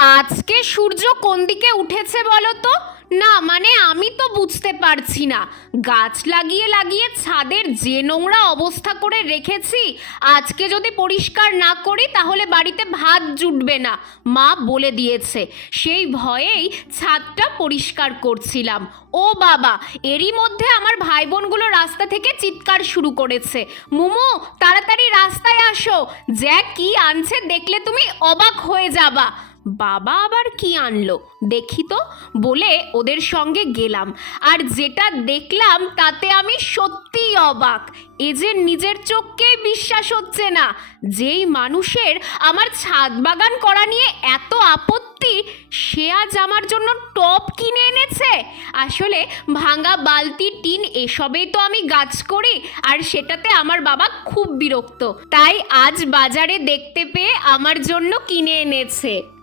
আজকে সূর্য কোন দিকে উঠেছে বলো তো? না মানে আমি তো বুঝতে পারছি না। গাছ লাগিয়ে লাগিয়ে ছাদের যে নোংরা অবস্থা করে রেখেছি, আজকে যদি পরিষ্কার না করি তাহলে বাড়িতে ভাত জুটবে না, মা বলে দিয়েছে। সেই ভয়েই ছাদটা পরিষ্কার করছিলাম। ও বাবা, এরই মধ্যে আমার ভাই বোনগুলো রাস্তা থেকে চিৎকার শুরু করেছে। মুমু, তাড়াতাড়ি রাস্তায় আসো। জ্যাক কি আনছে দেখলে তুমি অবাক হয়ে যাবা। বাবা আবার কি আনলো? দেখি তো। বলে ওদের সঙ্গে গেলাম। আর যেটা দেখলাম তাতে আমি সত্যিই অবাক। এ যে নিজের চোখকেই বিশ্বাস হচ্ছে না। যেই মানুষের আমার ছাদ বাগান করা নিয়ে এত আপত্তি, সে আজ আমার জন্য টপ কিনে এনেছে। আসলে ভাঙা বালতি, টিন এসবেই তো আমি গাছ করি, আর সেটাতে আমার বাবা খুব বিরক্ত। তাই আজ বাজারে দেখতে পেয়ে আমার জন্য কিনে এনেছে।